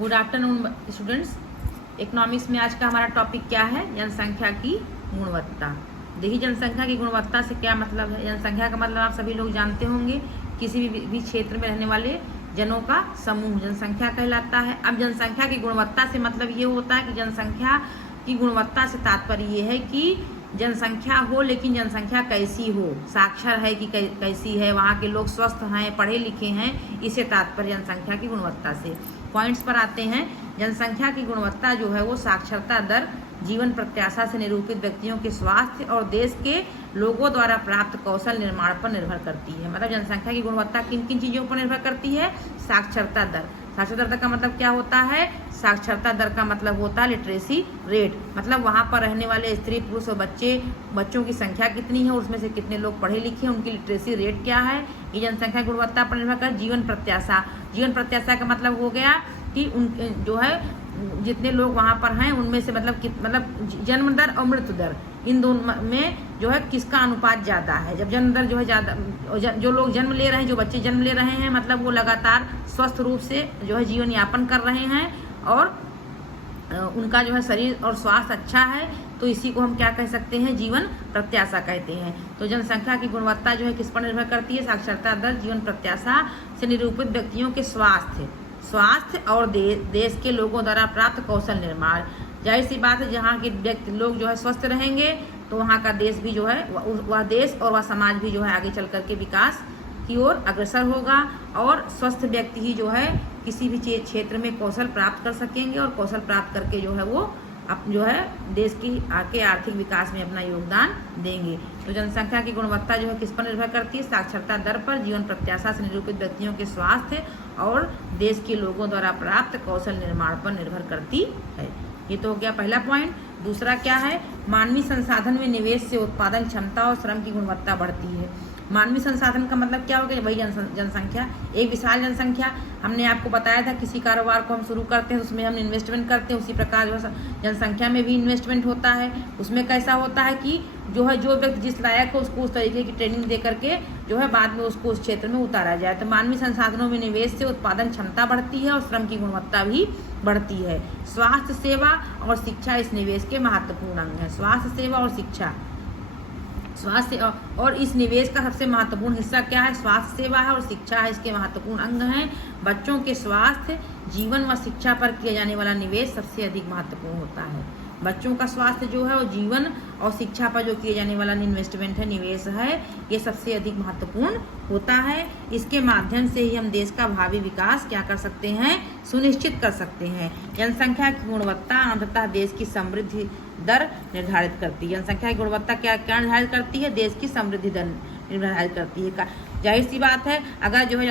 Good afternoon students. Economics में आज का हमारा टॉपिक क्या है? जनसंख्या की गुणवत्ता। देखिए, जनसंख्या की गुणवत्ता से क्या मतलब है। जनसंख्या का मतलब आप सभी लोग जानते होंगे, किसी भी क्षेत्र में रहने वाले जनों का समूह जनसंख्या कहलाता है। अब जनसंख्या की गुणवत्ता से मतलब ये होता है कि जनसंख्या की गुणवत्ता से तात्पर्य ये है कि जनसंख्या हो, लेकिन जनसंख्या कैसी हो, साक्षर है कि कैसी है, वहाँ के लोग स्वस्थ हैं, पढ़े लिखे हैं, इसे तात्पर्य जनसंख्या की गुणवत्ता से। पॉइंट्स पर आते हैं। जनसंख्या की गुणवत्ता जो है वो साक्षरता दर, जीवन प्रत्याशा से निरूपित व्यक्तियों के स्वास्थ्य और देश के लोगों द्वारा प्राप्त कौशल निर्माण पर निर्भर करती है। मतलब जनसंख्या की गुणवत्ता किन किन चीज़ों पर निर्भर करती है? साक्षरता दर। साक्षरता दर का मतलब क्या होता है? साक्षरता दर का मतलब होता है लिटरेसी रेट, मतलब वहाँ पर रहने वाले स्त्री पुरुष और बच्चों की संख्या कितनी है, उसमें से कितने लोग पढ़े लिखे हैं, उनकी लिटरेसी रेट क्या है, ये जनसंख्या गुणवत्ता पर निर्भर कर। जीवन प्रत्याशा, जीवन प्रत्याशा का मतलब हो गया कि उन जो है जितने लोग वहाँ पर हैं उनमें से मतलब जन्म दर और मृत्यु दर, इन दोनों में जो है किसका अनुपात ज़्यादा है। जब जन्म दर जो है ज़्यादा, जो लोग जन्म ले रहे हैं, जो बच्चे जन्म ले रहे हैं, मतलब वो लगातार स्वस्थ रूप से जो है जीवन यापन कर रहे हैं और उनका जो है शरीर और स्वास्थ्य अच्छा है, तो इसी को हम क्या कह सकते हैं? जीवन प्रत्याशा कहते हैं। तो जनसंख्या की गुणवत्ता जो है किस पर निर्भर करती है? साक्षरता दर, जीवन प्रत्याशा से निरूपित व्यक्तियों के स्वास्थ्य और देश के लोगों द्वारा प्राप्त कौशल निर्माण। जाहिर सी बात है, जहाँ के व्यक्ति लोग जो है स्वस्थ रहेंगे तो वहाँ का देश भी जो है वह देश और वह समाज भी जो है आगे चल करके विकास की ओर अग्रसर होगा, और स्वस्थ व्यक्ति ही जो है किसी भी क्षेत्र में कौशल प्राप्त कर सकेंगे, और कौशल प्राप्त करके जो है वो जो है देश की आगे आर्थिक विकास में अपना योगदान देंगे। तो जनसंख्या की गुणवत्ता जो है किस पर निर्भर करती है? साक्षरता दर पर, जीवन प्रत्याशा से निरूपित व्यक्तियों के स्वास्थ्य और देश के लोगों द्वारा प्राप्त कौशल निर्माण पर निर्भर करती है। ये तो हो गया पहला पॉइंट। दूसरा क्या है? मानवीय संसाधन में निवेश से उत्पादन क्षमता और श्रम की गुणवत्ता बढ़ती है। मानवीय संसाधन का मतलब क्या हो गया? वही जनसंख्या, एक विशाल जनसंख्या। हमने आपको बताया था किसी कारोबार को हम शुरू करते हैं उसमें हम इन्वेस्टमेंट करते हैं, उसी प्रकार जो जनसंख्या में भी इन्वेस्टमेंट होता है। उसमें कैसा होता है कि जो व्यक्ति जिस लायक हो उसको उस तरीके की ट्रेनिंग दे करके जो है बाद में उसको उस क्षेत्र में उतारा जाए। तो मानवीय संसाधनों में निवेश से उत्पादन क्षमता बढ़ती है और श्रम की गुणवत्ता भी बढ़ती है। स्वास्थ्य सेवा और शिक्षा इस निवेश के महत्वपूर्ण अंग है। स्वास्थ्य सेवा और शिक्षा, स्वास्थ्य और इस निवेश का सबसे महत्वपूर्ण हिस्सा क्या है? स्वास्थ्य सेवा है और शिक्षा है, इसके महत्वपूर्ण अंग हैं। बच्चों के स्वास्थ्य, जीवन व शिक्षा पर किया जाने वाला निवेश सबसे अधिक महत्वपूर्ण होता है। बच्चों का स्वास्थ्य जो है वो जीवन और शिक्षा पर जो किए जाने वाला इन्वेस्टमेंट है, निवेश है, ये सबसे अधिक महत्वपूर्ण होता है। इसके माध्यम से ही हम देश का भावी विकास क्या कर सकते हैं? सुनिश्चित कर सकते हैं। जनसंख्या की गुणवत्ता अंततः देश की समृद्धि दर निर्धारित करती है। जनसंख्या की गुणवत्ता क्या निर्धारित करती है? देश की समृद्धि दर निर्धारित करती है। जाहिर सी बात है, अगर जो है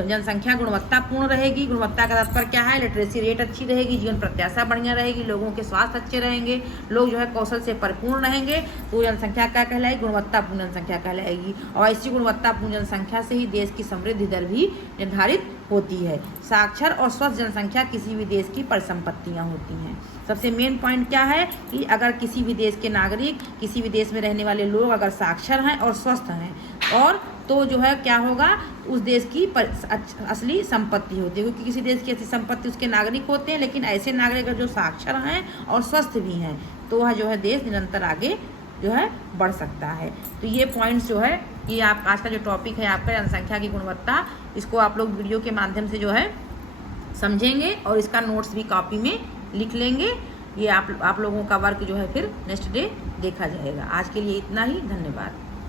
जनसंख्या गुणवत्तापूर्ण रहेगी, गुणवत्ता का तात्पर्य क्या है? लिटरेसी रेट अच्छी रहेगी, जीवन प्रत्याशा बढ़िया रहेगी, लोगों के स्वास्थ्य अच्छे रहेंगे, लोग जो है कौशल से परिपूर्ण रहेंगे, तो जनसंख्या क्या कहलाएगी? गुणवत्तापूर्ण जनसंख्या कहलाएगी। और ऐसी गुणवत्तापूर्ण जनसंख्या से ही देश की समृद्धि दर भी निर्धारित होती है। साक्षर और स्वस्थ जनसंख्या किसी भी देश की परिसंपत्तियाँ होती हैं। सबसे मेन पॉइंट क्या है कि अगर किसी भी देश के नागरिक, किसी भी देश में रहने वाले लोग अगर साक्षर हैं और स्वस्थ हैं, और तो जो है क्या होगा? उस देश की असली संपत्ति होती है, क्योंकि किसी देश की असली संपत्ति उसके नागरिक होते हैं, लेकिन ऐसे नागरिक जो साक्षर हैं और स्वस्थ भी हैं तो वह जो है देश निरंतर आगे जो है बढ़ सकता है। तो ये पॉइंट्स जो है, ये आप आज का जो टॉपिक है आपका जनसंख्या की गुणवत्ता, इसको आप लोग वीडियो के माध्यम से जो है समझेंगे और इसका नोट्स भी कॉपी में लिख लेंगे। ये आप लोगों का वर्क जो है फिर नेक्स्ट डे देखा जाएगा। आज के लिए इतना ही, धन्यवाद।